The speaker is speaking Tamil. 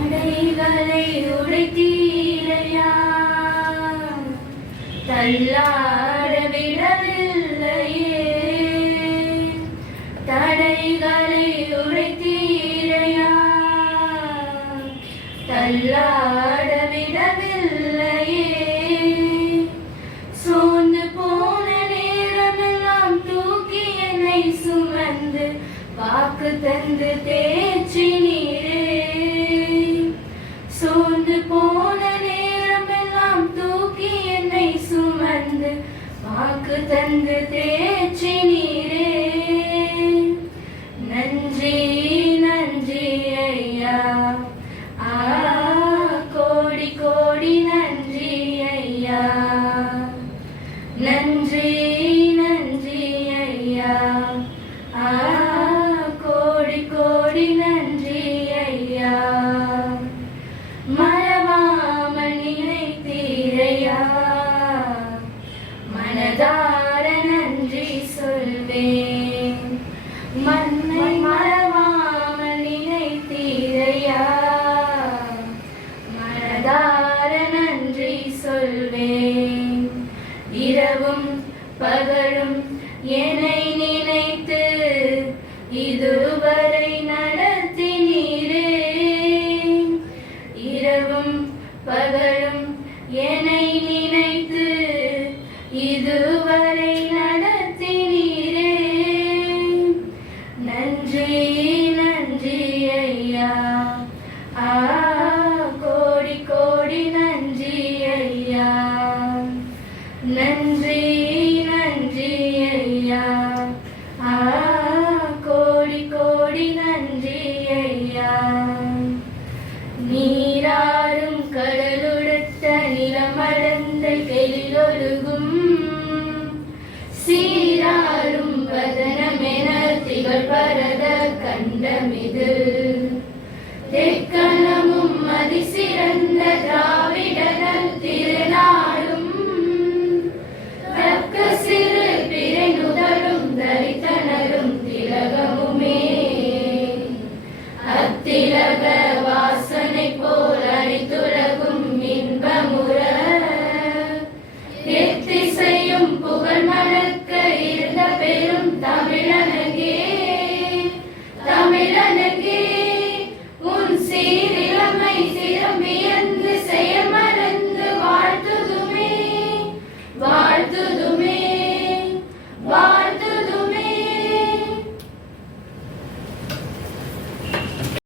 தடைகளை உடைத்தீரையா, தள்ளாட விடவில்லையே. தடைகளை உடைத்தீரையா, தள்ளாட விடவில்லையே. சோர்ந்து போன நேரமெல்லாம் தூக்கி என்னை சுமந்து வாக்கு தந்து தேற்றினீரே. சோர்ந்து போன நேரமெல்லாம் தூக்கி என்னை சுமந்து வாக்கு தந்து தேற்றினீரே. நன்றி நன்றி ஐயா, கோடி கோடி நன்றி ஐயா. நன்றி நன்றி ஐயா, கோடி கோடி நன்றி ஐயா. மறவாமல் நினைத்தீரையா, மனதார நன்றி சொல்வேன். மன்னை மறவாமல் நினைத்தீரையா, மனதார நன்றி சொல்வேன். இரவும் பகலும் என்னை நினைத்து இதுவரை நடத்தினீரே. இரவும் பகலும் என்னை நினைத்து இதுவரை நடத்தினீரே. நன்றி நன்றி ஐயா, கோடி கோடி நன்றி ஐயா. நன்றி நன்றி ஐயா, கோடி கோடி நன்றி ஐயா. நீராடும் கடலுடுத்த நிலமடந்த எழிலொழுகும் சீராடும் வதனமென திகழ் பரத கண்டமிது. தெக்கணமும் அதிசிறந்த